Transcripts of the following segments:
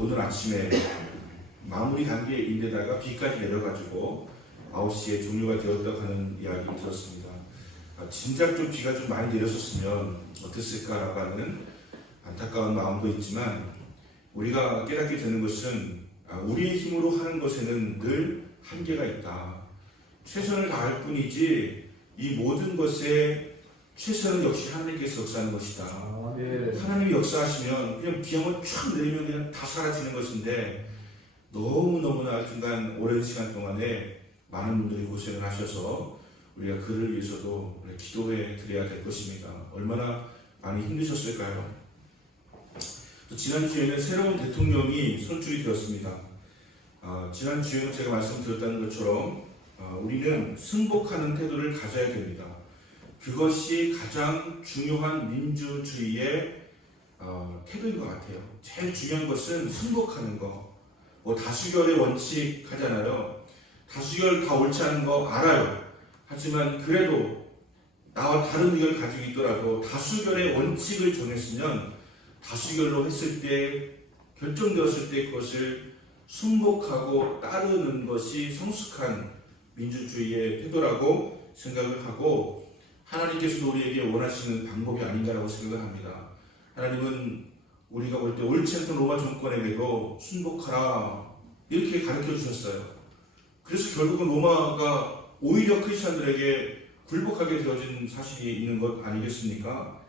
오늘 아침에 마무리 단계인데다가 비까지 내려가지고 9시에 종료가 되었다고 하는 이야기 들었습니다. 진작 좀 비가 좀 많이 내렸었으면 어땠을까라고 하는 안타까운 마음도 있지만, 우리가 깨닫게 되는 것은 우리의 힘으로 하는 것에는 늘 한계가 있다. 최선을 다할 뿐이지 이 모든 것에 최선은 역시 하나님께서 역사하는 것이다. 하나님이 역사하시면 그냥 비 한번 쫙 내리면 그냥 다 사라지는 것인데, 너무너무나 중간 오랜 시간 동안에 많은 분들이 고생을 하셔서 우리가 그를 위해서도 기도해 드려야 될 것입니다. 얼마나 많이 힘드셨을까요? 지난주에는 새로운 대통령이 선출이 되었습니다. 지난주에는 제가 말씀드렸다는 것처럼 우리는 승복하는 태도를 가져야 됩니다. 그것이 가장 중요한 민주주의의 태도인 것 같아요. 제일 중요한 것은 승복하는 거. 다수결의 원칙 하잖아요. 다수결 다 옳지 않은 거 알아요. 하지만 그래도 나와 다른 의견을 가지고 있더라도 다수결의 원칙을 정했으면 다수결로 했을 때, 결정되었을 때 그것을 순복하고 따르는 것이 성숙한 민주주의의 태도라고 생각을 하고, 하나님께서도 우리에게 원하시는 방법이 아닌가라고 생각을 합니다. 하나님은 우리가 볼 때 옳지 않던 로마 정권에게도 순복하라 이렇게 가르쳐 주셨어요. 그래서 결국은 로마가 오히려 크리스천들에게 굴복하게 되어진 사실이 있는 것 아니겠습니까?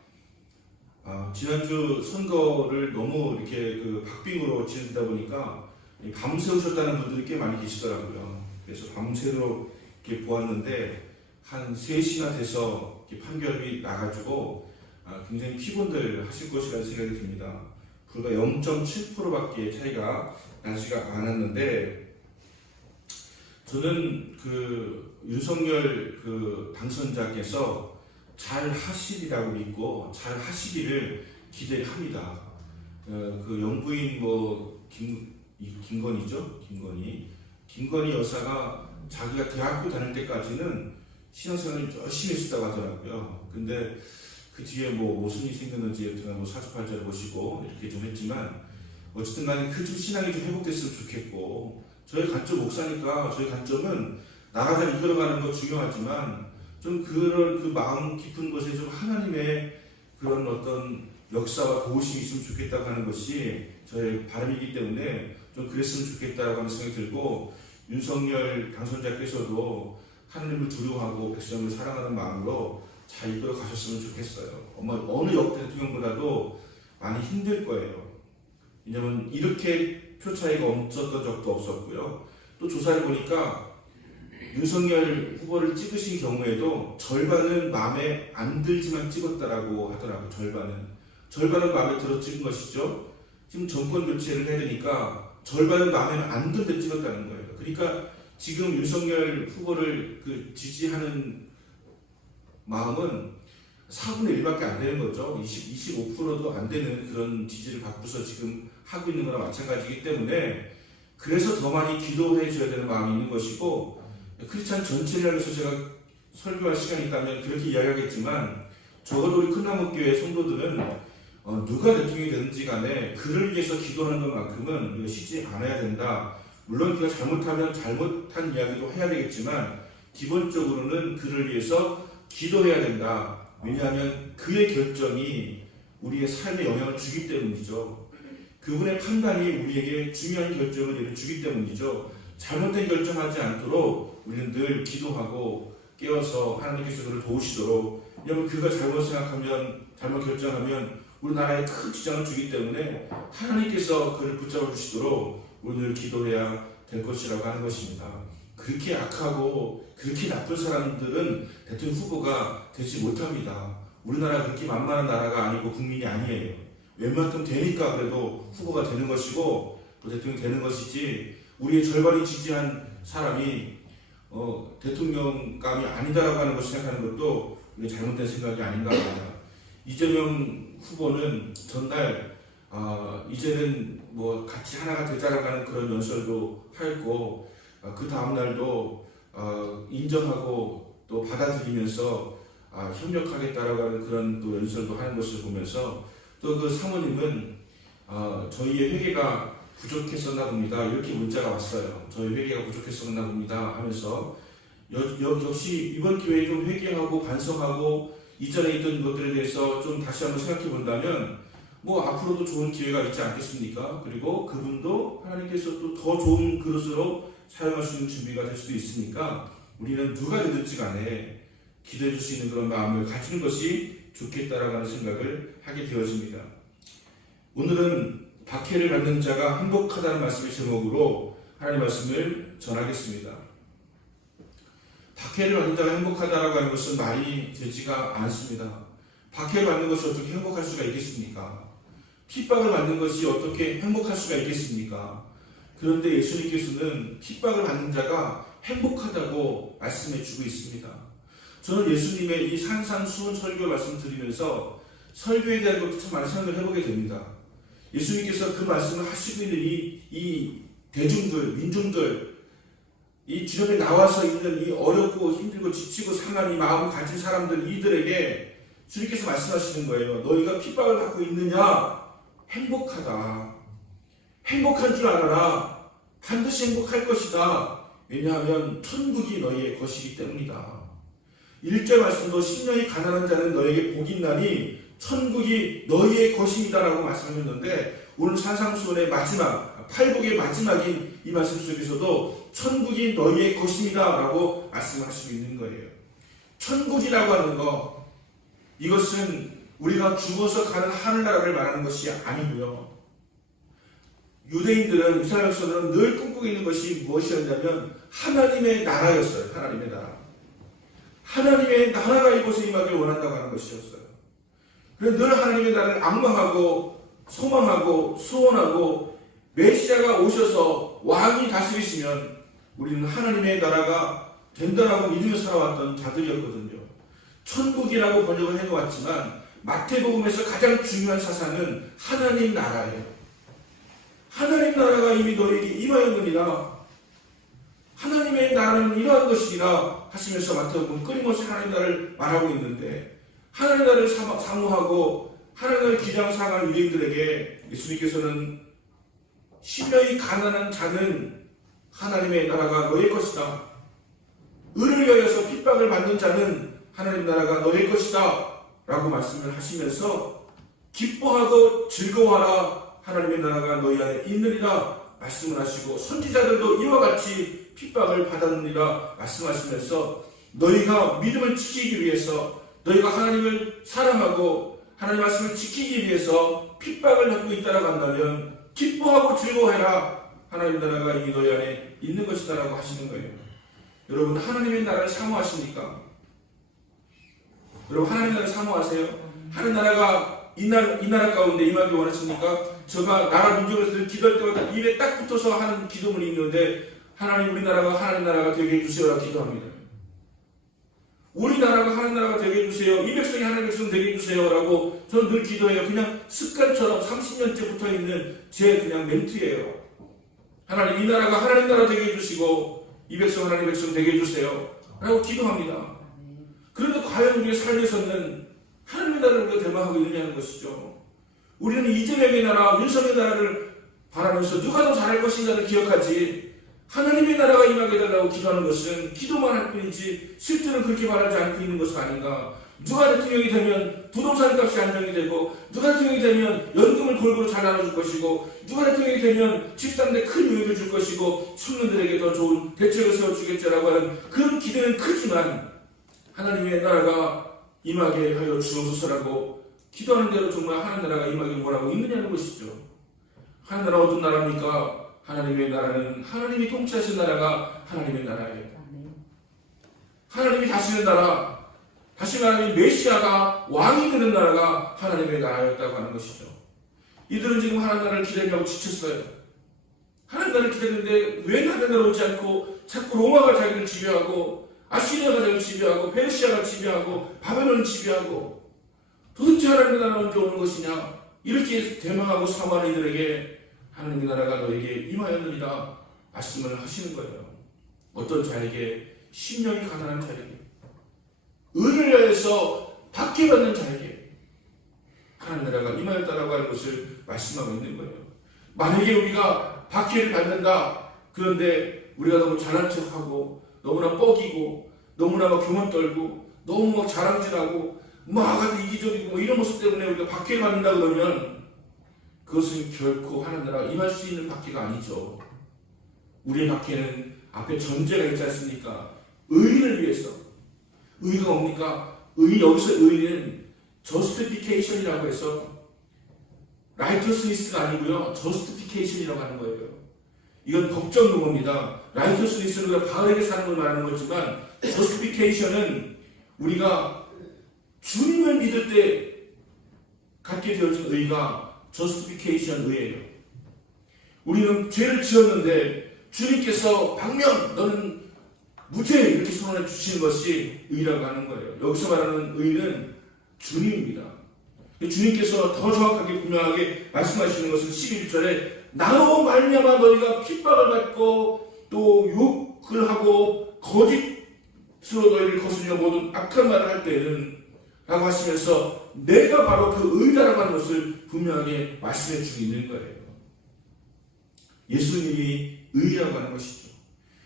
지난주 선거를 너무 이렇게 박빙으로 진행되다 보니까 밤새우셨다는 분들이 꽤 많이 계시더라고요. 그래서 밤새도록 이렇게 보았는데 한 3시나 돼서 판결이 나가지고 굉장히 피곤들 하실 것이라는 생각이 듭니다. 불과 0.7%밖에 차이가 나지가 않았는데, 저는 윤석열 당선자께서 잘 하시리라고 믿고 잘 하시기를 기대합니다. 영부인 김건희죠? 김건희 여사가 자기가 대학교 다닐 때까지는 신앙생활을 열심히 했었다고 하더라고요. 근데 그 뒤에 무슨 일이 생겼는지 여튼 사주팔자를 보시고 이렇게 좀 했지만, 어쨌든 간에 좀 신앙이 좀 회복됐으면 좋겠고, 저희 관점 목사니까 저희 관점은 나라가 이끌어가는 거 중요하지만 좀 그런 마음 깊은 것에 좀 하나님의 그런 어떤 역사와 도우심이 있으면 좋겠다고 하는 것이 저의 바람이기 때문에 좀 그랬으면 좋겠다고 하는 생각이 들고, 윤석열 당선자께서도 하나님을 두려워하고 백성을 사랑하는 마음으로 잘 이끌어 가셨으면 좋겠어요. 어느 역대 대통령보다도 많이 힘들 거예요. 왜냐하면 이렇게 표 차이가 없었던 적도 없었고요. 또 조사를 보니까 윤석열 후보를 찍으신 경우에도 절반은 마음에 안 들지만 찍었다라고 하더라고요. 절반은 마음에 들어 찍은 것이죠. 지금 정권 교체를 해야 되니까 절반은 마음에 안 들때 찍었다는 거예요. 그러니까 지금 윤석열 후보를 지지하는 마음은 4분의 1밖에 안 되는 거죠. 25%도 안 되는 그런 지지를 받고서 지금 하고 있는 거나 마찬가지이기 때문에, 그래서 더 많이 기도해 줘야 되는 마음이 있는 것이고, 크리스찬 전체를 위해서 제가 설교할 시간이 있다면 그렇게 이야기하겠지만, 적어도 우리 큰나무교회 성도들은 누가 대통령이 되든지 간에 그를 위해서 기도하는 것만큼은 우리가 쉬지 않아야 된다. 물론 그가 잘못하면 잘못한 이야기도 해야 되겠지만 기본적으로는 그를 위해서 기도해야 된다. 왜냐하면 그의 결정이 우리의 삶에 영향을 주기 때문이죠. 그분의 판단이 우리에게 중요한 결정을 주기 때문이죠. 잘못된 결정하지 않도록 우리는 늘 기도하고 깨워서 하나님께서 그를 도우시도록, 왜냐하면 그가 잘못 결정하면 우리나라에 큰 지장을 주기 때문에 하나님께서 그를 붙잡아 주시도록 우리는 기도해야 될 것이라고 하는 것입니다. 그렇게 악하고 그렇게 나쁜 사람들은 대통령 후보가 되지 못합니다. 우리나라 그렇게 만만한 나라가 아니고 국민이 아니에요. 웬만큼 되니까 그래도 후보가 되는 것이고 또 대통령이 되는 것이지, 우리의 절반이 지지한 사람이 대통령감이 아니다라고 하는 것을 생각하는 것도 우리의 잘못된 생각이 아닌가 합니다. 이재명 후보는 전날 이제는 같이 하나가 되자라고 하는 그런 연설도 하였고, 그 다음날도 인정하고 또 받아들이면서 협력하겠다라고 하는 그런 또 연설도 하는 것을 보면서, 또 그 사모님은 저희의 회개가 부족했었나 봅니다. 이렇게 문자가 왔어요. 저희 회개가 부족했었나 봅니다 하면서 역시 이번 기회에 좀 회개하고 반성하고 이전에 있던 것들에 대해서 좀 다시 한번 생각해 본다면 뭐 앞으로도 좋은 기회가 있지 않겠습니까? 그리고 그분도 하나님께서 또 더 좋은 그릇으로 사용할 수 있는 준비가 될 수도 있으니까 우리는 누가 되든지 간에 기도해 줄 수 있는 그런 마음을 가지는 것이 좋겠다라고 하는 생각을 하게 되어집니다. 오늘은 박해를 받는 자가 행복하다는 말씀의 제목으로 하나님의 말씀을 전하겠습니다. 박해를 받는 자가 행복하다라고 하는 것은 말이 되지가 않습니다. 박해를 받는 것이 어떻게 행복할 수가 있겠습니까? 핍박을 받는 것이 어떻게 행복할 수가 있겠습니까? 그런데 예수님께서는 핍박을 받는 자가 행복하다고 말씀해 주고 있습니다. 저는 예수님의 이 산상수훈 설교 말씀드리면서 설교에 대한 것도 참 많이 생각을 해보게 됩니다. 예수님께서 그 말씀을 하시고 있는 이 대중들, 민중들, 이 주변에 나와서 있는 이 어렵고 힘들고 지치고 상한 이 마음을 가진 사람들, 이들에게 주님께서 말씀하시는 거예요. 너희가 핍박을 받고 있느냐? 행복하다. 행복한 줄 알아라. 반드시 행복할 것이다. 왜냐하면 천국이 너희의 것이기 때문이다. 1절 말씀도 심령이 가난한 자는 너에게 복이 있나니 천국이 너희의 것입니다 라고 말씀하셨는데 오늘 산상수훈의 마지막, 팔복의 마지막인 이 말씀 속에서도 천국이 너희의 것입니다 라고 말씀하시고 있는 거예요. 천국이라고 하는 것, 이것은 우리가 죽어서 가는 하늘나라를 말하는 것이 아니고요. 유대인들은, 이스라엘 백성들은 늘 꿈꾸고 있는 것이 무엇이었냐면 하나님의 나라였어요. 하나님의 나라. 하나님의 나라가 이곳에 임하길 원한다고 하는 것이었어요. 그래서 늘 하나님의 나라를 앙망하고 소망하고 소원하고 메시아가 오셔서 왕이 다스리시면 우리는 하나님의 나라가 된다라고 믿으며 살아왔던 자들이었거든요. 천국이라고 번역을 해놓았지만 마태복음에서 가장 중요한 사상은 하나님 나라예요. 하나님 나라가 이미 너에게 임하였느니라. 하나님의 나라는 이러한 것이라 하시면서 마태복음은 끊임없이 하나님 나라를 말하고 있는데 하나님 나라를 사모하고 하나님 나라를 기대하며 살아가는 유대인들에게 예수님께서는 심령이 가난한 자는 하나님의 나라가 너의 것이다. 의를 위하여서 핍박을 받는 자는 하나님 나라가 너의 것이다 라고 말씀을 하시면서 기뻐하고 즐거워하라. 하나님의 나라가 너희 안에 있느니라 말씀을 하시고 선지자들도 이와 같이 핍박을 받았느니라 말씀하시면서 너희가 믿음을 지키기 위해서 너희가 하나님을 사랑하고 하나님의 말씀을 지키기 위해서 핍박을 받고 있다라고 한다면 기뻐하고 즐거워해라. 하나님 나라가 이미 너희 안에 있는 것이다 라고 하시는 거예요. 여러분 하나님의 나라를 사모하십니까? 여러분 하나님 나라를 사모하세요? 하나님 나라가 이 나라 가운데 임하기 원하십니까? 제가 나라 민족에서 기도할 때마다 입에 딱 붙어서 하는 기도문이 있는데 하나님 우리나라가 하나님 나라가 되게 해주세요라고 기도합니다. 우리나라가 하나님 나라가 되게 해주세요. 이 백성이 하나님 백성 되게 해주세요라고 저는 늘 기도해요. 그냥 습관처럼 30년째 붙어있는 제 그냥 멘트예요. 하나님 이 나라가 하나님 나라 되게 해주시고 이 백성 하나님 백성 되게 해주세요 라고 기도합니다. 그런데 과연 우리의 삶에서는 하나님의 나라를 우리가 대망하고 있느냐는 것이죠. 우리는 이재명의 나라, 윤석의 나라를 바라면서 누가 더 잘할 것인가를 기억하지 하나님의 나라가 임하게 해달라고 기도하는 것은 기도만 할 뿐이지 실제로 그렇게 바라지 않고 있는 것은 아닌가. 누가 대통령이 되면 부동산 값이 안정이 되고 누가 대통령이 되면 연금을 골고루 잘 나눠줄 것이고 누가 대통령이 되면 집사람들에 큰 유익을 줄 것이고 청년들에게 더 좋은 대책을 세워주겠지라고 하는 그런 기대는 크지만 하나님의 나라가 임하게 하여 주옵소서라고 기도하는 대로 정말 하나님 나라가 임하길 원하고 있느냐는 것이죠. 하나님 나라 어떤 나라입니까? 하나님의 나라는 하나님이 통치하신 나라가 하나님의 나라예요. 하나님이 다스리는 나라, 다시 말하면 메시아가 왕이 되는 나라가 하나님의 나라였다고 하는 것이죠. 이들은 지금 하나님 나라를 기다리려고 지쳤어요. 하나님 나라를 기다리는데 왜 하나님 나라 오지 않고 자꾸 로마가 자기를 지배하고 아시리아가 자기를 지배하고 페르시아가 지배하고 바벨론을 지배하고 도대체 하나님의 나라가 언제 오는 것이냐 이렇게 대망하고 사모하는 이들에게 하나님의 나라가 너에게 임하였느니라 말씀을 하시는 거예요. 어떤 자에게 심령이 가난한 자에게 의를 위하여서 박해받는 자에게 하나님 나라가 임하였다라고 하는 것을 말씀하고 있는 거예요. 만약에 우리가 박해를 받는다. 그런데 우리가 너무 잘난 척하고 너무나 뻐기고 너무나 막 교만 떨고 너무 막 자랑질하고 막 아주 이기적이고 뭐 이런 모습 때문에 우리가 박해를 받는다 그러면 그것은 결코 하나님 나라가 임할 수 있는 박해가 아니죠. 우리의 박해는 앞에 전제가 있지 않습니까? 의인을 위해서. 의가 뭡니까? 여기서 의는 justification이라고 해서 righteousness가 아니고요, justification이라고 하는 거예요. 이건 법적 용어입니다. righteousness는 우리가 바르게 사는 걸 말하는 거지만 justification은 우리가 주님을 믿을 때 갖게 되어진 의가 justification 의예요. 우리는 죄를 지었는데 주님께서 방면 너는 무죄 이렇게 선언해 주시는 것이 의라고 하는 거예요. 여기서 말하는 의는 주님입니다. 주님께서 더 정확하게 분명하게 말씀하시는 것은 11절에 나로 말미암아 너희가 핍박을 받고 또 욕을 하고 거짓으로 너희를 거슬려 모든 악한 말을 할 때는 라고 하시면서 내가 바로 그 의다라고 하는 것을 분명하게 말씀해 주고 있는 거예요. 예수님이 의라고 하는 것이죠.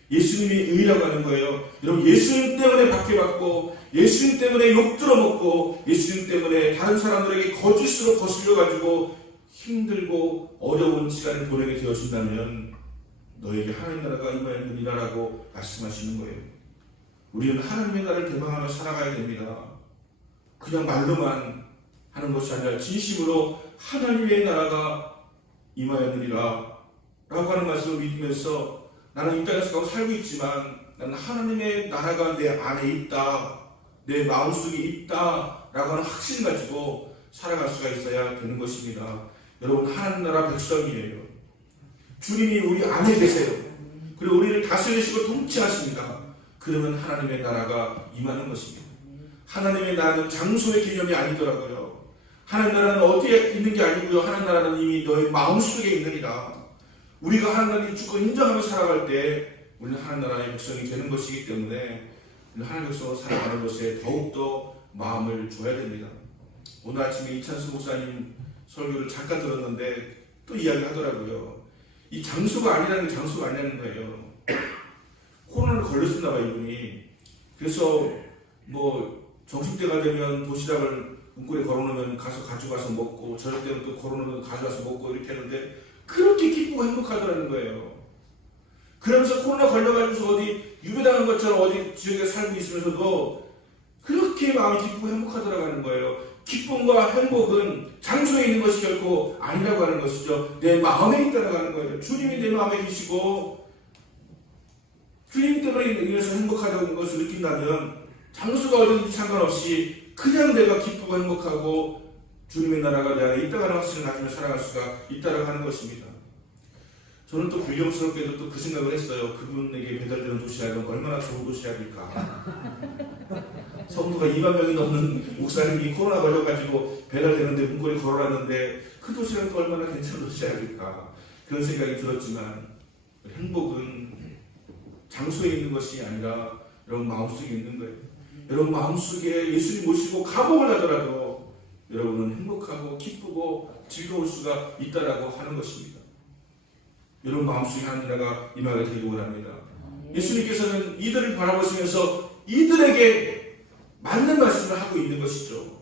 예수님이 의라고 하는 거예요. 여러분, 예수님 때문에 박해받고 예수님 때문에 욕 들어먹고 예수님 때문에 다른 사람들에게 거짓으로 거슬려가지고 힘들고 어려운 시간을 보내게 되어진다면 너에게 하나님 나라가 임하였느니라라고 말씀하시는 거예요. 우리는 하나님의 나라를 대망하며 살아가야 됩니다. 그냥 말로만 하는 것이 아니라 진심으로 하나님의 나라가 임하였느니라 라고 하는 말씀을 믿으면서 나는 이 땅에서 살고 있지만 나는 하나님의 나라가 내 안에 있다, 내 마음속에 있다 라고 하는 확신 가지고 살아갈 수가 있어야 되는 것입니다. 여러분, 하나님 나라 백성이에요. 주님이 우리 안에 계세요. 그리고 우리를 다스리시고 통치하십니다. 그러면 하나님의 나라가 임하는 것입니다. 하나님의 나라는 장소의 개념이 아니더라고요. 하나님 나라는 어디에 있는 게 아니고요, 하나님 나라는 이미 너의 마음속에 있느니라. 우리가 하나님의 주권 인정하며 살아갈 때 우리는 하나님 나라의 백성이 되는 것이기 때문에 우리는 하나님의 백성으로 살아가는 것에 더욱더 마음을 줘야 됩니다. 오늘 아침에 이찬수 목사님 설교를 잠깐 들었는데 또 이야기하더라고요. 이 장소가 아니라는 게 장소가 아니라는 거예요. 코로나를 걸렸었나 봐요, 이분이. 그래서 뭐 점심때가 되면 도시락을 문고리에 걸어놓으면 가져가서 먹고, 저녁 때는 또 걸어놓으면 가져가서 먹고 이렇게 하는데 그렇게 기쁘고 행복하더라는 거예요. 그러면서 코로나 걸려가지고서 어디 유배당한 것처럼 어디 지역에 살고 있으면서도 그렇게 마음이 기쁘고 행복하더라는 거예요. 기쁨과 행복은 장소에 있는 것이 결코 아니라고 하는 것이죠. 내 마음에 있다고 하는 거예요. 주님이 내 마음에 계시고 주님 때문에 인해서 행복하다는 것을 느낀다면 장소가 어딘지 상관없이 그냥 내가 기쁘고 행복하고 주님의 나라가 내 안에 있다고 하는 확신을 가지며 살아갈 수가 있다고 하는 것입니다. 저는 또 불경스럽게도 또 그 생각을 했어요. 그분에게 배달되는 도시락은 얼마나 좋은 도시락일까. 성도가 2만 명이 넘는 목사님이 코로나 걸려가지고 배달되는데 문고리 걸어놨는데 그 도시락은 얼마나 괜찮은 도시락일까. 그런 생각이 들었지만 행복은 장소에 있는 것이 아니라 여러분 마음속에 있는 거예요. 여러분 마음속에 예수님 모시고 감옥을 하더라도 여러분은 행복하고 기쁘고 즐거울 수가 있다라고 하는 것입니다. 여러분 마음속에 하나님 나라가 임하게 되기 원합니다. 예수님께서는 이들을 바라보시면서 이들에게 맞는 말씀을 하고 있는 것이죠.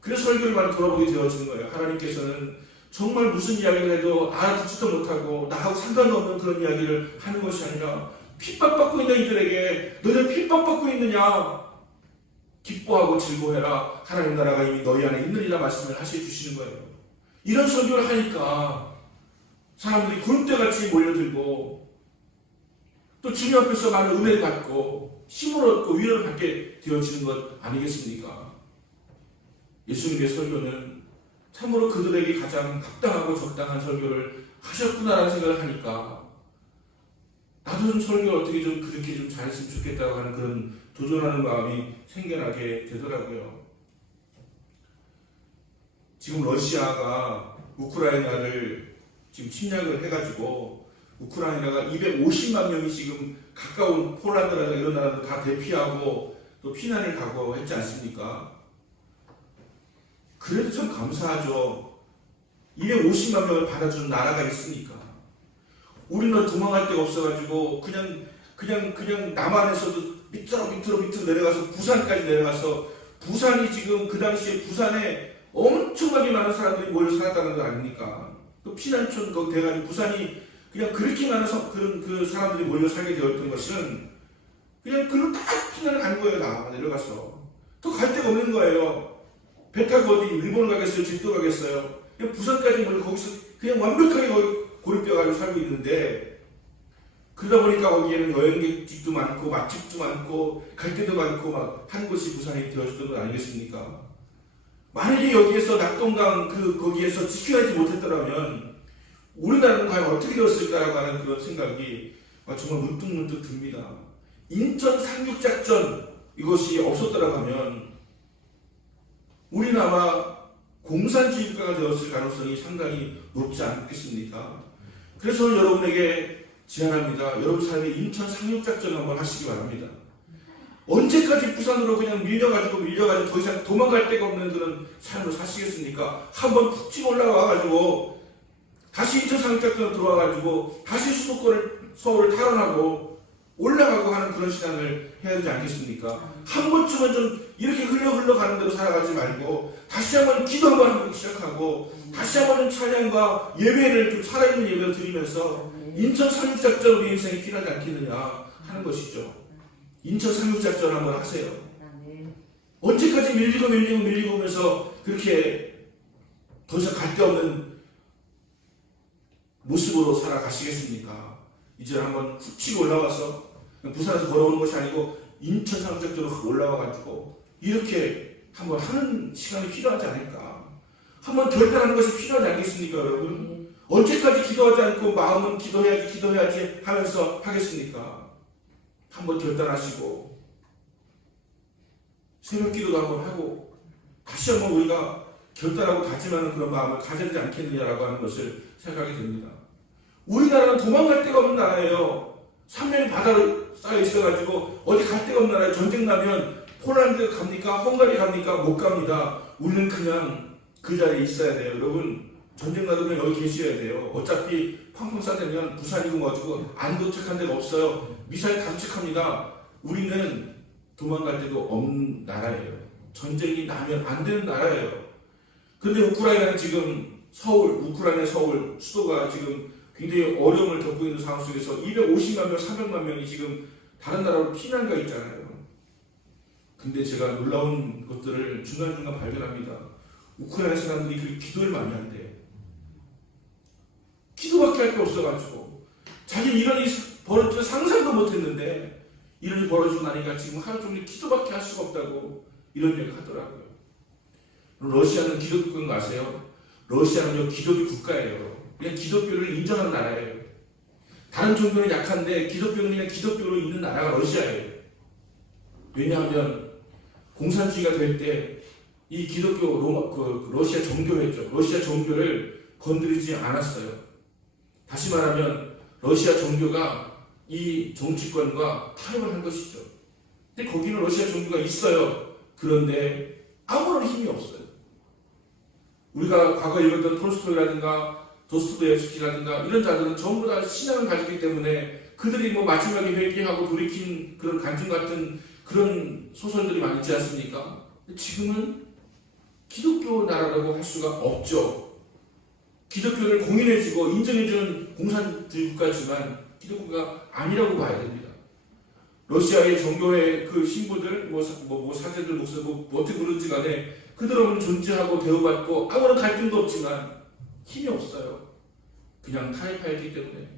그래서 설교를 많이 돌아보게 되어지는 거예요. 하나님께서는 정말 무슨 이야기를 해도 알아듣지도 못하고 나하고 상관도 없는 그런 이야기를 하는 것이 아니라 핍박받고 있는 이들에게 너희들 핍박받고 있느냐? 기뻐하고 즐거워해라. 하나님 나라가 이미 너희 안에 있느니라 말씀을 하셔주시는 거예요. 이런 설교를 하니까 사람들이 구름대같이 몰려들고 또 주님 앞에서 많은 은혜를 받고 힘을 얻고 위로를 받게 되어지는 것 아니겠습니까? 예수님의 설교는 참으로 그들에게 가장 합당하고 적당한 설교를 하셨구나라는 생각을 하니까 나도 좀 설교를 어떻게 좀 그렇게 좀 잘했으면 좋겠다고 하는 그런 도전하는 마음이 생겨나게 되더라고요. 지금 러시아가 우크라이나를 지금 침략을 해가지고 우크라이나가 250만 명이 지금 가까운 폴란드라든가 이런 나라들 다 대피하고 또 피난을 가고 했지 않습니까? 그래도 참 감사하죠. 250만 명을 받아주는 나라가 있으니까. 우리는 도망갈 데가 없어가지고 그냥 남한에서도 밑으로 내려가서 부산까지 내려가서 부산이 지금 그 당시에 부산에 엄청나게 많은 사람들이 모여 살았다는 거 아닙니까? 그 피난촌 거기 돼가지고 부산이 그냥 그렇게 많은 그 사람들이 몰려 살게 되었던 것은 그냥 그로 다 피난을 간 거예요. 다 내려가서 또 갈 데가 없는 거예요. 배 타고 어디 일본 가겠어요? 제주도 가겠어요? 그냥 부산까지 몰려 거기서 그냥 완벽하게 고립되어가지고 살고 있는데 그러다 보니까 거기에는 여행객집도 많고 맛집도 많고 갈 데도 많고 막 한 곳이 부산이 되어졌던 건 아니겠습니까? 만약에 여기에서 낙동강 거기에서 지켜내지 못했더라면 우리나라는 과연 어떻게 되었을까라고 하는 그런 생각이 정말 문득문득 듭니다. 인천 상륙작전 이것이 없었더라고 하면 우리는 아마 공산주의 국가가 되었을 가능성이 상당히 높지 않겠습니까? 그래서 여러분에게 제안합니다. 여러분 삶에 인천 상륙작전을 한번 하시기 바랍니다. 언제까지 부산으로 그냥 밀려가지고 더 이상 도망갈 데가 없는 그런 삶을 사시겠습니까? 한번 푹 치고 올라와가지고 다시 인천 상륙작전으로 들어와가지고 다시 수도권을 서울을 탈환하고 올라가고 하는 그런 신앙을 해야 되지 않겠습니까? 한 번쯤은 좀 이렇게 흘러가는 대로 살아가지 말고 다시 한번 기도 한번 하기 시작하고 다시 한번 찬양과 예배를 좀 살아있는 예배를 드리면서 인천 상륙작전 우리 인생이 필요하지 않겠느냐 하는 것이죠. 인천 상륙작전 한번 하세요. 언제까지 밀리고 오면서 그렇게 더 이상 갈 데 없는 모습으로 살아가시겠습니까? 이제 한번 훅 치고 올라와서 부산에서 걸어오는 것이 아니고 인천 상륙작전으로 올라와가지고 이렇게 한번 하는 시간이 필요하지 않을까? 한번 결단하는 것이 필요하지 않겠습니까, 여러분? 언제까지 기도하지 않고 마음은 기도해야지 하면서 하겠습니까? 한번 결단하시고 새벽 기도도 한번 하고 다시 한번 우리가 결단하고 다짐하는 그런 마음을 가져야 되지 않겠느냐라고 하는 것을 생각하게 됩니다. 우리나라는 도망갈 데가 없는 나라예요. 삼면이 바다로 쌓여 있어가지고 어디 갈 데가 없는 나라예요. 전쟁 나면 폴란드 갑니까? 헝가리 갑니까? 못 갑니다. 우리는 그냥 그 자리에 있어야 돼요. 여러분 전쟁 나도 그냥 여기 계셔야 돼요. 어차피 팡팡 싸대면 부산이고 뭐지고 안 도착한 데가 없어요. 미사일 다 도착합니다. 우리는 도망갈 데도 없는 나라예요. 전쟁이 나면 안 되는 나라예요. 그런데 우크라이나는 지금 우크라이나 서울 수도가 지금 굉장히 어려움을 겪고 있는 상황 속에서 250만 명, 300만 명이 지금 다른 나라로 피난가 있잖아요. 근데 제가 놀라운 것들을 중간중간 발견합니다. 우크라이나 사람들이 그렇게 기도를 많이 한대요. 기도밖에 할 게 없어가지고 자기는 이런 일이 벌어질 상상도 못했는데 이런 일이 벌어지고 나니까 지금 하루 종일 기도밖에 할 수가 없다고 이런 얘기를 하더라고요. 러시아는 기독교 국가인 거 아세요? 러시아는요 기독교 국가예요. 그냥 기독교를 인정하는 나라예요. 다른 종교는 약한데 기독교는 그냥 기독교로 있는 나라가 러시아예요. 왜냐하면 공산주의가 될 때 이 기독교 러시아 종교였죠. 러시아 종교를 건드리지 않았어요. 다시 말하면 러시아 종교가 이 정치권과 타협을 한 것이죠. 근데 거기는 러시아 종교가 있어요. 그런데 아무런 힘이 없어요. 우리가 과거 읽었던 톨스토이라든가 도스토옙스키라든가 이런 자들은 전부 다 신앙을 가졌기 때문에 그들이 마지막에 회개하고 돌이킨 그런 간증 같은 그런 소설들이 많이 있지 않습니까? 지금은 기독교 나라라고 할 수가 없죠. 기독교를 공인해주고 인정해주는 공산주의 국가지만 기독교가 아니라고 봐야 됩니다. 러시아의 종교의 그 신부들, 사제들, 목사, 어떻게 부르는지 간에 그들은 존재하고 대우받고 아무런 갈등도 없지만 힘이 없어요. 그냥 타협하였기 때문에.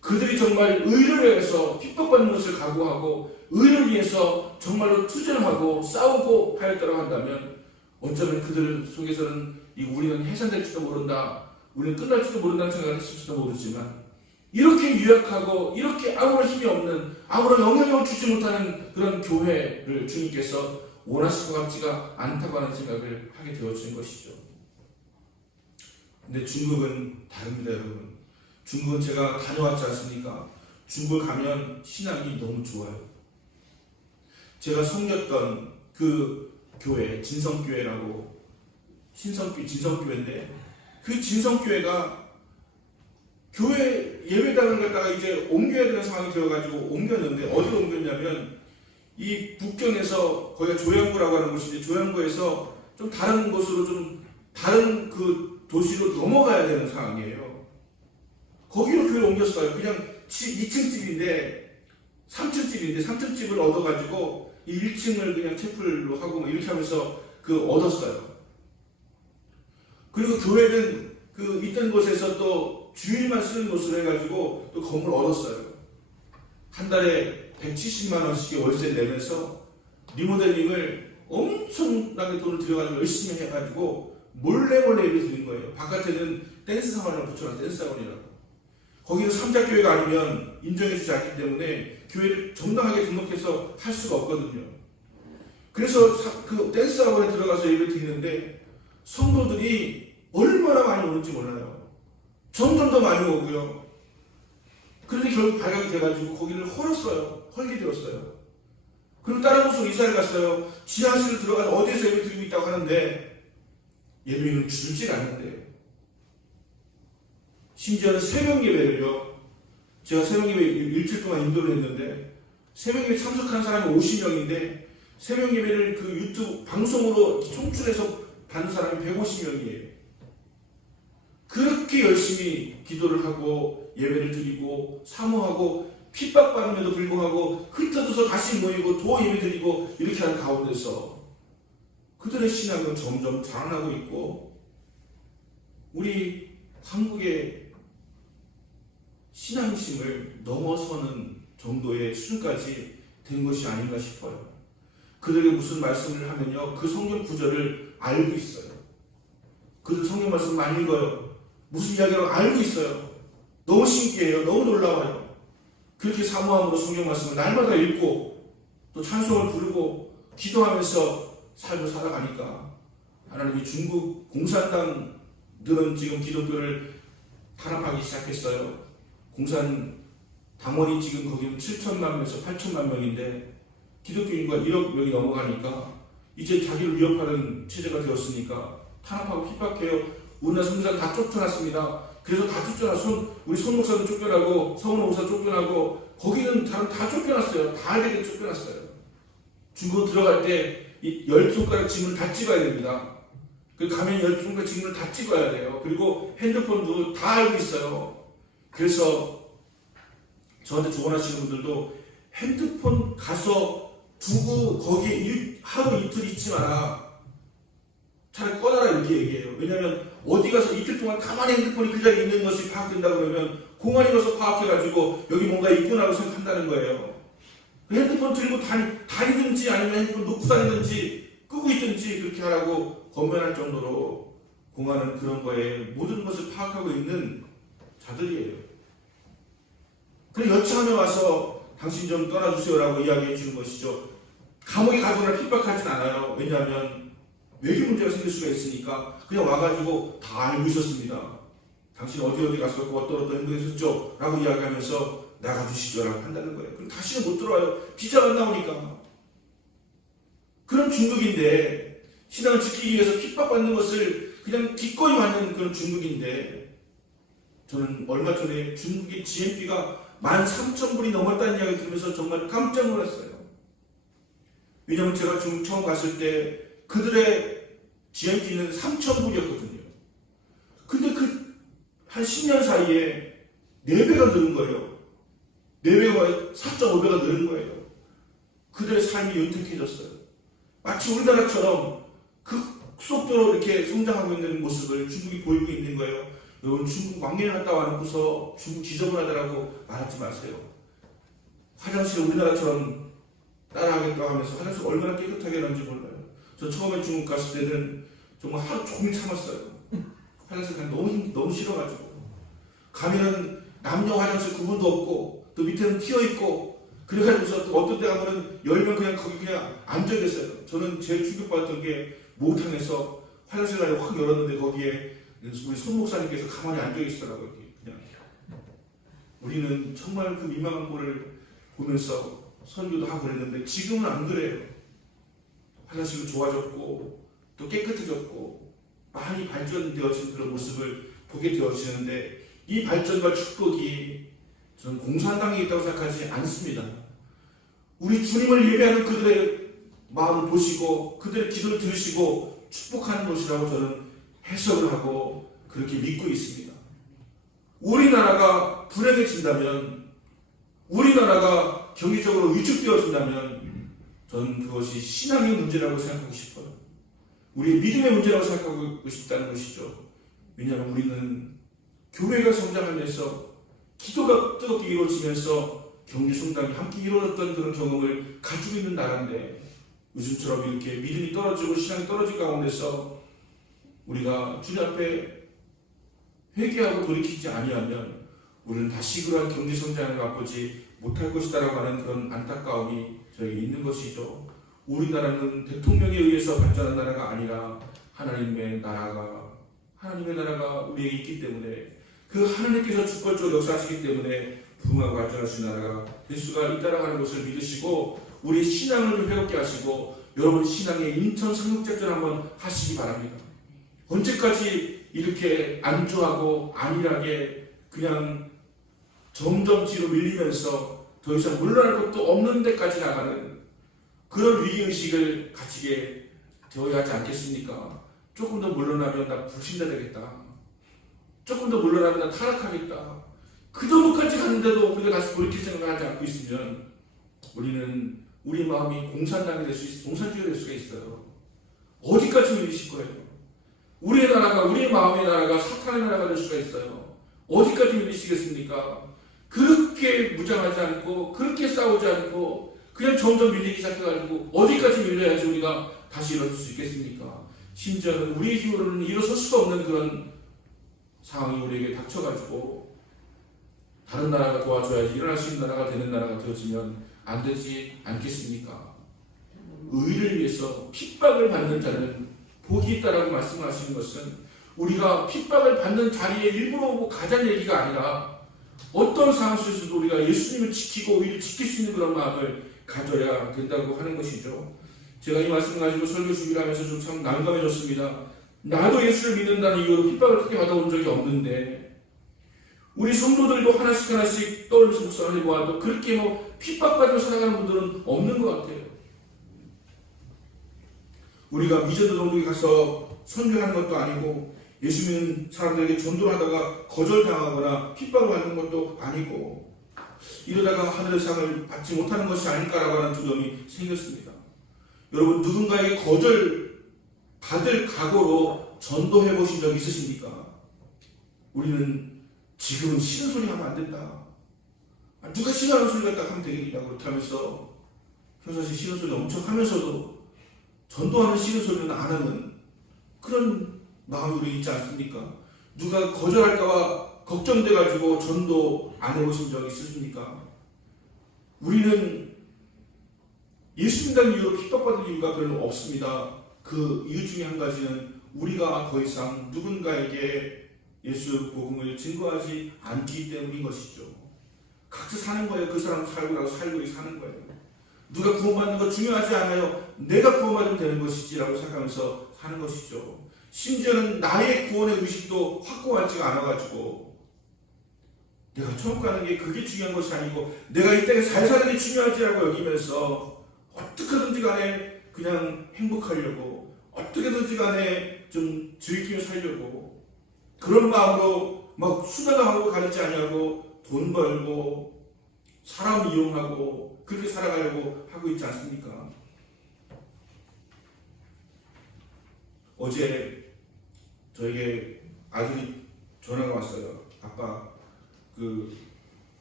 그들이 정말 의를 위해서 핍박받는 것을 각오하고 의를 위해서 정말로 투쟁하고 싸우고 하였다고 한다면 어쩌면 그들 속에서는 우리는 해산될지도 모른다, 우리는 끝날지도 모른다는 생각을 했을지도 모르지만 이렇게 유약하고 이렇게 아무런 힘이 없는 아무런 영향력을 주지 못하는 그런 교회를 주님께서 원하실 것 같지가 않다고 하는 생각을 하게 되어진 것이죠. 근데 중국은 다릅니다, 여러분. 중국은 제가 다녀왔지 않습니까? 중국 가면 신앙이 너무 좋아요. 제가 섬겼던 그 교회, 진성교회라고, 진성교회인데 그 진성교회가 교회 예배당을 갖다가 이제 옮겨야 되는 상황이 되어가지고 옮겼는데, 어디로 옮겼냐면 이 북경에서 거기가 조양구라고 하는 곳인데, 조양구에서 좀 다른 곳으로, 좀 다른 그 도시로 넘어가야 되는 상황이에요. 거기로 교회를 옮겼어요. 그냥 집 2층 집인데 3층 집인데 3층 집을 얻어가지고 이 1층을 그냥 채플로 하고 뭐 이렇게 하면서 그 얻었어요. 그리고 교회는 그 있던 곳에서 또 주일만 쓰는 곳으로 해가지고 또 건물 얻었어요. 한 달에 170만 원씩 월세 내면서 리모델링을 엄청나게 돈을 들여가지고 열심히 해가지고 몰래 예배 드린 거예요. 바깥에는 댄스 사원을 붙여놔, 댄스 사원이라고. 거기는 삼자교회가 아니면 인정해주지 않기 때문에 교회를 정당하게 등록해서 할 수가 없거든요. 그래서 그 댄스 학원에 들어가서 예배 드리는데 성도들이 얼마나 많이 오는지 몰라요. 점점 더 많이 오고요. 그런데 결국 발각이 돼가지고 거기를 헐게 되었어요. 그리고 다른 곳으로 이사를 갔어요. 지하실을 들어가서 어디에서 예배 드리고 있다고 하는데 예배는 줄질 않는데요. 심지어는 새벽 예배를요. 제가 새벽 예배 일주일 동안 인도를 했는데 새벽 예배 참석한 사람이 50명인데 새벽 예배를 그 유튜브 방송으로 송출해서 받는 사람이 150명이에요. 그렇게 열심히 기도를 하고 예배를 드리고 사모하고 핍박받음에도 불구하고 흩어져서 다시 모이고 도 예배 드리고 이렇게 하는 가운데서 그들의 신앙은 점점 자라나고 있고 우리 한국의 신앙심을 넘어서는 정도의 수준까지 된 것이 아닌가 싶어요. 그들에게 무슨 말씀을 하면요, 그 성경 구절을 알고 있어요. 그들 성경 말씀 많이 읽어요. 무슨 이야기라고 알고 있어요. 너무 신기해요. 너무 놀라워요. 그렇게 사모함으로 성경 말씀을 날마다 읽고 또 찬송을 부르고 기도하면서 삶을 살아가니까 하나님이 중국 공산당들은 지금 기독교를 탄압하기 시작했어요. 공산 당원이 지금 거기는 7천만 명에서 8천만 명인데 기독교 인구가 1억 명이 넘어가니까 이제 자기를 위협하는 체제가 되었으니까 탄압하고 핍박해요. 우리나라 선교사를 다 쫓겨났습니다. 그래서 다 쫓겨나서 우리 손 목사도 쫓겨나고 서훈 목사 쫓겨나고 거기는 다 쫓겨났어요. 다 알게 쫓겨났어요. 중국 들어갈 때 이 10손가락 지문을 다 찍어야 됩니다. 그 가면 10손가락 지문을 다 찍어야 돼요. 그리고 핸드폰도 다 알고 있어요. 그래서 저한테 조언하시는 분들도 핸드폰 가서 두고 거기에 하루 이틀 있지 마라. 차라리 꺼놔라 이렇게 얘기해요. 왜냐하면 어디 가서 이틀 동안 가만히 핸드폰이 그 자리에 있는 것이 파악된다 그러면 공안이 가서 파악해가지고 여기 뭔가 있구나라고 생각한다는 거예요. 핸드폰 들고 다니든지 아니면 핸드폰 놓고 다니든지 끄고 있든지 그렇게 하라고 권면할 정도로 공안은 그런 거에 모든 것을 파악하고 있는 자들이에요. 그래서 여차하며 와서 당신 좀 떠나주세요라고 이야기해 주는 것이죠. 감옥에 가거나 핍박하진 않아요. 왜냐하면 외교 문제가 생길 수가 있으니까 그냥 와가지고 다 알고 있었습니다. 당신 어디 가서 어떤 행동했었죠? 라고 이야기하면서 나가주시죠 라고 한다는 거예요. 그럼 다시는 못 들어와요. 비자가 안 나오니까. 그런 중국인데 신앙을 지키기 위해서 핍박받는 것을 그냥 기꺼이 받는 그런 중국인데 저는 얼마 전에 중국의 GNP가 13,000불이 넘었다는 이야기 들으면서 정말 깜짝 놀랐어요. 왜냐하면 제가 중국 처음 갔을 때 그들의 GNP는 3,000불이었거든요. 근데 그 한 10년 사이에 4배가 늘은 거예요. 4배가 4.5배가 늘은 거예요. 그들의 삶이 윤택해졌어요. 마치 우리나라처럼 급속도로 이렇게 성장하고 있는 모습을 중국이 보이고 있는 거예요. 여러분 중국 왕년에 갔다 와놓고서 중국 지저분하다라고 말하지 마세요. 화장실 우리나라처럼 따라하겠다고 하면서 화장실 얼마나 깨끗하게 하는지 몰라요. 저 처음에 중국 갔을 때는 정말 하루 종일 참았어요. 화장실 가기 너무 싫어가지고 가면은 남녀 화장실 구분도 없고 또 밑에는 튀어있고 그래가지고서 또 어떤 데 가면은 열면 그냥 거기 그냥 앉아있어요. 저는 제일 충격받았던 게 목욕탕에서 화장실 가서 확 열었는데 거기에 우리 손 목사님께서 가만히 앉아계시더라고요. 그냥 우리는 정말 그 민망한 꼴을 보면서 선교도 하고 그랬는데 지금은 안 그래요. 화장실도 좋아졌고 또 깨끗해졌고 많이 발전되어진 그런 모습을 보게 되어지는데 이 발전과 축복이 저는 공산당에 있다고 생각하지 않습니다. 우리 주님을 예배하는 그들의 마음을 보시고 그들의 기도를 들으시고 축복하는 것이라고 저는 해석을 하고 그렇게 믿고 있습니다. 우리나라가 불행해진다면, 우리나라가 경제적으로 위축되어진다면 저는 그것이 신앙의 문제라고 생각하고 싶어요. 우리의 믿음의 문제라고 생각하고 싶다는 것이죠. 왜냐하면 우리는 교회가 성장하면서 기도가 뜨겁게 이루어지면서 경제 성장이 함께 이루어졌던 그런 경험을 가지고 있는 나라인데, 요즘처럼 이렇게 믿음이 떨어지고 신앙이 떨어진 가운데서 우리가 주님 앞에 회개하고 돌이키지 아니하면 우리는 다시 그러한 경제 성장을 맛보지 못할 것이다라고 하는 그런 안타까움이 저에게 있는 것이죠. 우리나라는 대통령에 의해서 발전한 나라가 아니라 하나님의 나라가 우리에게 있기 때문에, 그 하나님께서 주권적으로 역사하시기 때문에 부흥하고 발전하신 나라가 될 수가 있다라고 하는 것을 믿으시고, 우리 신앙을 좀 회복게 하시고 여러분 신앙의 인천 상륙작전 한번 하시기 바랍니다. 언제까지 이렇게 안주하고 안일하게 그냥 점점 뒤로 밀리면서 더 이상 물러날 것도 없는 데까지 나가는 그런 위기의식을 가지게 되어야 하지 않겠습니까? 조금 더 물러나면 나 불신자 되겠다. 조금 더 물러나면 나 타락하겠다. 그 정도까지 갔는데도 우리가 다시 돌이킬 생각을 하지 않고 있으면 우리는 우리 마음이 공산당이 될 수 있어요. 공산주의가 될 수가 있어요. 어디까지 밀리실 거예요? 우리의 나라가, 우리의 마음의 나라가 사탄의 나라가 될 수가 있어요. 어디까지 밀리시겠습니까? 그렇게 무장하지 않고 그렇게 싸우지 않고 그냥 점점 밀리기 시작해가지고 어디까지 밀려야지 우리가 다시 일어설 수 있겠습니까? 심지어는 우리의 힘으로는 일어설 수가 없는 그런 상황이 우리에게 닥쳐가지고 다른 나라가 도와줘야지 일어날 수 있는 나라가 되는 나라가 되어지면 안 되지 않겠습니까? 의를 위해서 핍박을 받는 자는 복이 있다라고 말씀하시는 것은, 우리가 핍박을 받는 자리에 일부러 오고 가자는 얘기가 아니라 어떤 상황 속에서도 우리가 예수님을 지키고 의를 지킬 수 있는 그런 마음을 가져야 된다고 하는 것이죠. 제가 이 말씀을 가지고 설교 준비를 하면서 좀 참 난감해졌습니다. 나도 예수를 믿는다는 이유로 핍박을 크게 받아온 적이 없는데, 우리 성도들도 하나씩 떠올려서 묵상을 해보아도 그렇게 핍박받으며 살아가는 분들은 없는 것 같아요. 우리가 미전도 동족에 가서 선교하는 것도 아니고, 예수 믿는 사람들에게 전도를 하다가 거절당하거나 핍박을 받는 것도 아니고, 이러다가 하늘의 상을 받지 못하는 것이 아닐까라고 하는 두려움이 생겼습니다. 여러분, 누군가에게 거절 받을 각오로 전도해 보신 적 있으십니까? 우리는 지금은 싫은 소리 하면 안 된다. 누가 싫어하는 소리 갖다 하면 되겠냐고 그렇게 하면서 평상시 싫은 소리 엄청 하면서도 전도하는 싫은 소리는 안 하는 그런 마음이 우리 있지 않습니까? 누가 거절할까봐 걱정돼가지고 전도 안 해보신 적 있으십니까? 우리는 예수 믿는 이유로 핍박받을 이유가 별로 없습니다. 그 이유 중에 한 가지는 우리가 더 이상 누군가에게 예수 복음을 증거하지 않기 때문인 것이죠. 각자 사는 거예요. 그 사람 살고 나서 살고 사는 거예요. 누가 구원받는 거 중요하지 않아요. 내가 구원받으면 되는 것이지라고 생각하면서 사는 것이죠. 심지어는 나의 구원의 의식도 확고하지가 않아가지고 내가 천국 가는 게 그게 중요한 것이 아니고 내가 이 땅에 잘 사는 게 중요하지라고 여기면서 어떻게든지 간에 그냥 행복하려고, 어떻게든지 간에 좀 즐기며 살려고 그런 마음으로 막 수다하고 가리지 아니하고 돈 벌고 사람 이용하고 그렇게 살아가려고 하고 있지 않습니까? 어제 저에게 아들이 전화가 왔어요. 아빠,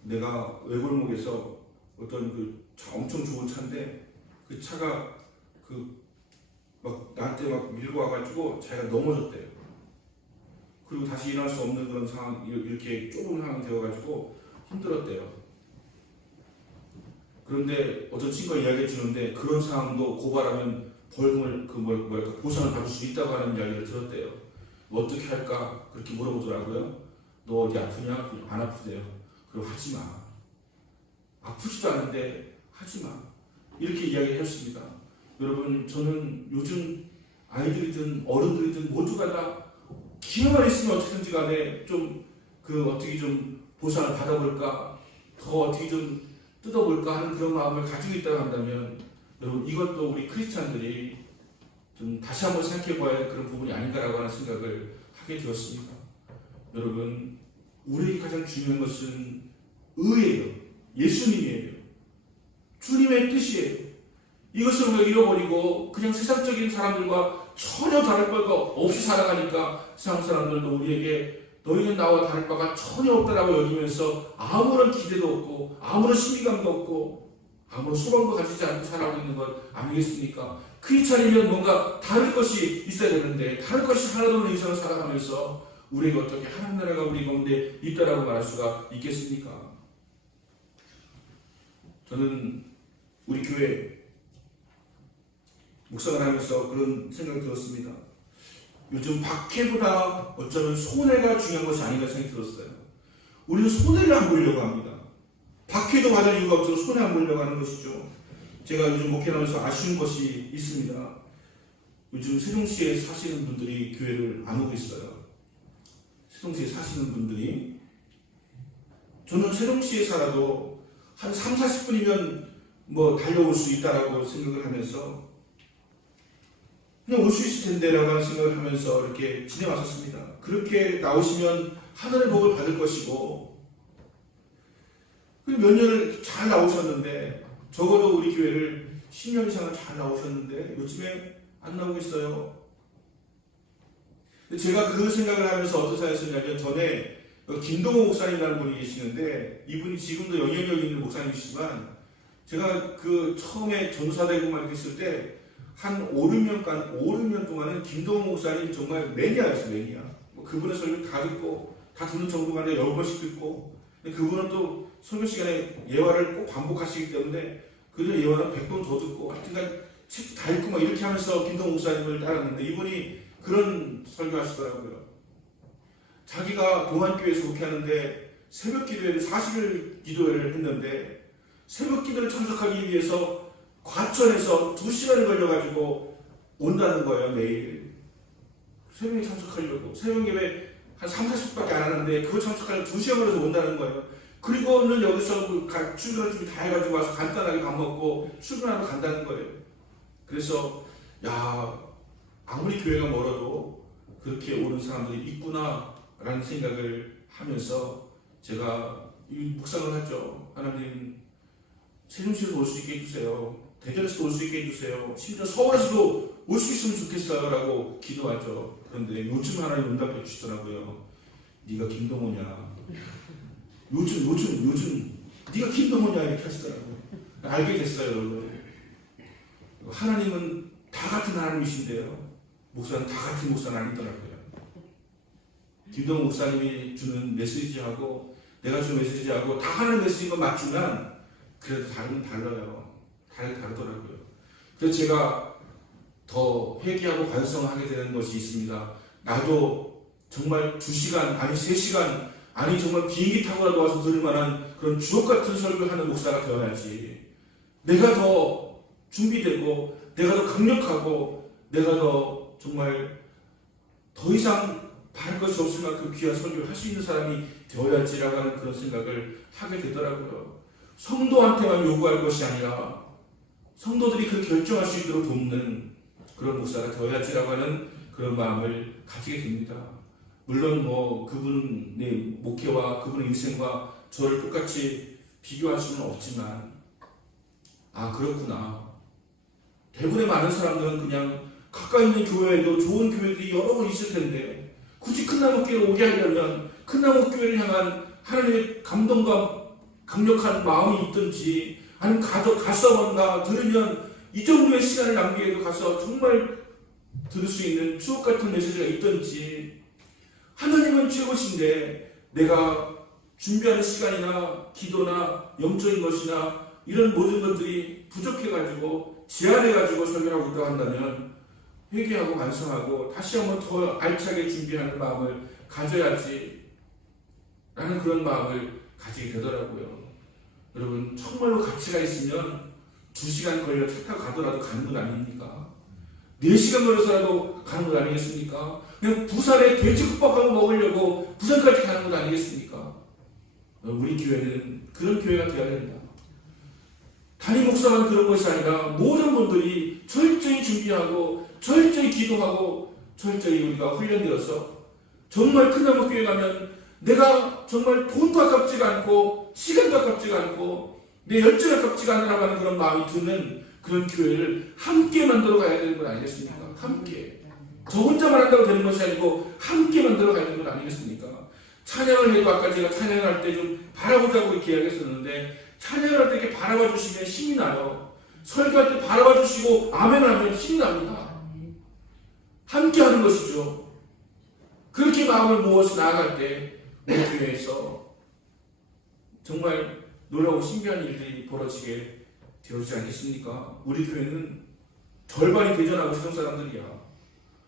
내가 외골목에서 어떤 차, 엄청 좋은 차인데 그 차가 막 나한테 막 밀고 와가지고 자기가 넘어졌대요. 그리고 다시 일어날 수 없는 그런 상황, 이렇게 좁은 상황이 되어가지고 힘들었대요. 그런데 어떤 친구가 이야기해 주는데 그런 상황도 고발하면 벌금을 보상을 받을 수 있다고 하는 이야기를 들었대요. 뭐 어떻게 할까 그렇게 물어보더라고요. 너 어디 아프냐? 안 아프대요. 그럼 하지 마. 아프지도 않은데 하지 마. 이렇게 이야기를 했습니다. 여러분, 저는 요즘 아이들이든 어른들이든 모두가 다 기회만 있으면 어떻게든지 간에 좀 그 어떻게 좀 보상을 받아볼까, 더 어떻게 좀 뜯어볼까 하는 그런 마음을 가지고 있다고 한다면 여러분 이것도 우리 크리스찬들이 좀 다시 한번 생각해봐야 할 그런 부분이 아닌가라고 하는 생각을 하게 되었습니다. 여러분 우리에게 가장 중요한 것은 의예요. 예수님이에요. 주님의 뜻이에요. 이것을 우리가 잃어버리고 그냥 세상적인 사람들과 전혀 다를 바가 없이 살아가니까 세상 사람들도 우리에게 너희는 나와 다를 바가 전혀 없다라고 여기면서 아무런 기대도 없고 아무런 신비감도 없고 아무런 소망도 가지지 않고 살아가고 있는 것 아니겠습니까? 크리스찬이면 뭔가 다를 것이 있어야 되는데 다를 것이 하나도 없는 인생을 살아가면서 우리에게 어떻게 하나님 나라가 우리 가운데 있다라고 말할 수가 있겠습니까? 저는 우리 교회 묵상을 하면서 그런 생각이 들었습니다. 요즘 박해보다 어쩌면 손해가 중요한 것이 아닌가 생각이 들었어요. 우리는 손해를 안 보려고 합니다. 박해도 받을 이유가 없어서 손해 안 보려고 하는 것이죠. 제가 요즘 목회하면서 아쉬운 것이 있습니다. 요즘 세종시에 사시는 분들이 교회를 안 오고 있어요. 세종시에 사시는 분들이. 저는 세종시에 살아도 한 3, 40분이면 뭐 달려올 수 있다라고 생각을 하면서 그냥 올 수 있을 텐데라고 하는 생각을 하면서 이렇게 지내왔었습니다. 그렇게 나오시면 하늘의 복을 받을 것이고 몇 년을 잘 나오셨는데 적어도 우리 교회를 10년 이상은 잘 나오셨는데 요즘에 안 나오고 있어요. 제가 그 생각을 하면서 어떤 생각이 있었냐면 전에 김동호 목사님이라는 분이 계시는데 이분이 지금도 영향력 있는 목사님이시지만 제가 그 처음에 전사대구만 있을 때 한 5, 6년 동안은 김동호 목사님 정말 매니아였어요. 매니아. 그분의 설교 다 듣고 다 듣는 정도가 아니라 10번씩 듣고 그분은 또 설교 시간에 예화를 꼭 반복하시기 때문에 그 예화는 100번 더 듣고 하여튼간 책 다 읽고 막 이렇게 하면서 김동호 목사님을 따랐는데 이분이 그런 설교하시더라고요. 자기가 동안교회에 속해하는데 새벽 기도회를 40일 기도회를 했는데 새벽 기도를 참석하기 위해서 과천에서 2시간을 걸려가지고 온다는 거예요. 매일 새벽에 참석하려고 새벽 예배 한 3, 40분밖에 안 하는데 그거 참석하려고 2시간 걸려서 온다는 거예요. 그리고는 여기서 출근할 준비 다 해가지고 와서 간단하게 밥 먹고 출근하러 간다는 거예요. 그래서 야 아무리 교회가 멀어도 그렇게 오는 사람들이 있구나 라는 생각을 하면서 제가 이 묵상을 하죠. 하나님 세종시에서 올 수 있게 해주세요. 대전에서도 올 수 있게 해주세요. 심지어 서울에서도 올 수 있으면 좋겠어요 라고 기도하죠. 그런데 요즘 하나님 응답해 주시더라고요. 네가 김동호냐. 요즘 네가 김동호냐 이렇게 하시더라고요. 알게 됐어요. 여러분. 하나님은 다 같은 하나님이신데요. 목사는 다 같은 목사는 아니더라고요. 김동호 목사님이 주는 메시지하고 내가 주는 메시지하고 다 하는 메시지인 건 맞지만 그래도 다르면 달라요. 다르더라고요. 그래서 제가 더 회개하고 반성하게 되는 것이 있습니다. 나도 정말 2시간 아니 3시간 아니 정말 비행기 타고라도 와서 들을 만한 그런 주옥 같은 설교하는 목사가 되어야지. 내가 더 준비되고 내가 더 강력하고 내가 더 정말 더 이상 바랄 것이 없을 만큼 귀한 설교를 할 수 있는 사람이 되어야지라고 하는 그런 생각을 하게 되더라고요. 성도한테만 요구할 것이 아니라 성도들이 그 결정할 수 있도록 돕는 그런 목사가 되어야지라고 하는 그런 마음을 가지게 됩니다. 물론 뭐 그분의 목회와 그분의 인생과 저를 똑같이 비교할 수는 없지만 그렇구나. 대부분의 많은 사람들은 그냥 가까이 있는 교회에도 좋은 교회들이 여러 번 있을 텐데 굳이 큰나무교회로 오게 하려면 큰나무교회를 향한 하나님의 감동과 강력한 마음이 있든지 아니면 가서 뭔가 들으면 이 정도의 시간을 낭비해도 가서 정말 들을 수 있는 추억 같은 메시지가 있든지 하나님은 최고신데 내가 준비하는 시간이나 기도나 영적인 것이나 이런 모든 것들이 부족해가지고 제한해가지고 설교하고 있다고 한다면 회개하고 반성하고 다시 한번 더 알차게 준비하는 마음을 가져야지 라는 그런 마음을 가지게 되더라고요. 여러분 정말로 가치가 있으면 2시간 걸려 차 타고 가더라도 가는 건 아닙니까? 4시간 걸어서라도 가는 것 아니겠습니까? 그냥 부산에 돼지국밥하고 먹으려고 부산까지 가는 것 아니겠습니까? 우리 교회는 그런 교회가 되어야 됩니다. 담임 목사만 그런 것이 아니라 모든 분들이 철저히 준비하고 철저히 기도하고 철저히 우리가 훈련되어서 정말 큰나무 교회 가면 내가 정말 돈도 아깝지가 않고 시간도 아깝지가 않고 내 열정이 아깝지가 않으라고 하는 그런 마음이 드는 그런 교회를 함께 만들어 가야 되는 건 아니겠습니까? 함께. 저 혼자만 한다고 되는 것이 아니고 함께 만들어 가야 되는 건 아니겠습니까? 찬양을 해도 아까 제가 찬양을 할 때 좀 바라보자고 이렇게 이야기했었는데 찬양을 할 때 이렇게 바라봐 주시면 힘이 나요. 설교할 때 바라봐 주시고 아멘 하면 힘이 납니다. 함께 하는 것이죠. 그렇게 마음을 모아서 나아갈 때 우리 교회에서 정말 놀라운 신비한 일들이 벌어지게 되어지지 않겠습니까? 우리 교회는 절반이 대전하고 시동 사람들이야.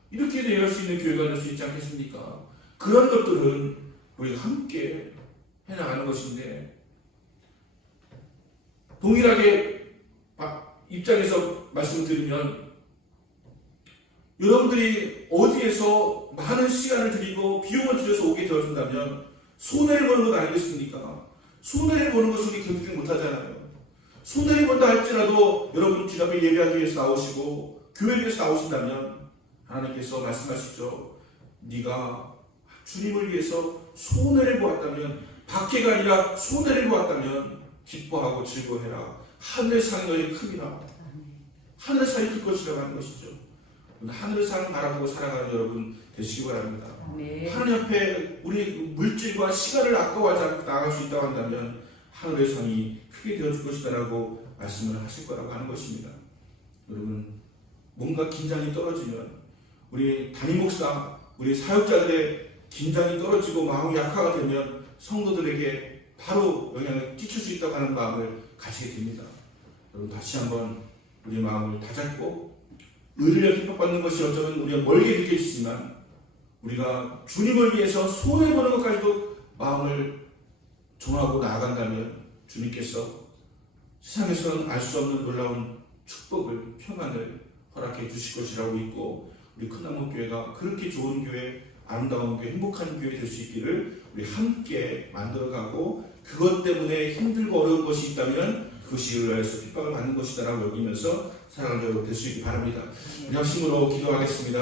이렇게 대할 수 있는 교회가 될 수 있지 않겠습니까? 그런 것들은 우리가 함께 해나가는 것인데 동일하게 입장에서 말씀드리면 여러분들이 어디에서 많은 시간을 들이고 비용을 들여서 오게 되어준다면 손해를 보는 것 아니겠습니까? 손해를 보는 것을 우리 견디지 못하잖아요. 손해를 본다 할지라도 여러분 집 앞에 예배하기 위해서 나오시고 교회를 위해서 나오신다면 하나님께서 말씀하시죠. 네가 주님을 위해서 손해를 보았다면 박해가 아니라 손해를 보았다면 기뻐하고 즐거워해라. 하늘상이 너의 크기라. 하늘상이 클 것이라고 하는 것이죠. 하늘상을 바라보고 살아가는 여러분 되시기 바랍니다. 네. 하나님 앞에 우리 물질과 시간을 아까워하지 않고 나아갈 수 있다고 한다면 하늘의 상이 크게 되어줄 것이다라고 말씀을 하실 거라고 하는 것입니다. 여러분 뭔가 긴장이 떨어지면 우리 담임 목사, 우리 사역자들의 긴장이 떨어지고 마음이 약화가 되면 성도들에게 바로 영향을 끼칠 수 있다고 하는 마음을 가지게 됩니다. 여러분 다시 한번 우리 마음을 다잡고 의를 핍박받는 것이 어쩌면 우리가 멀게 느껴지지만 우리가 주님을 위해서 손해보는 것까지도 마음을 정하고 나아간다면 주님께서 세상에서는 알 수 없는 놀라운 축복을, 평안을 허락해 주실 것이라고 믿고 우리 큰나무 교회가 그렇게 좋은 교회, 아름다운 교회, 행복한 교회 될 수 있기를 우리 함께 만들어가고 그것 때문에 힘들고 어려운 것이 있다면 그것이 의뢰해서 핍박을 받는 것이다라고 여기면서 살아가는 여러분 될 수 있기 바랍니다. 우리 합심으로 기도하겠습니다.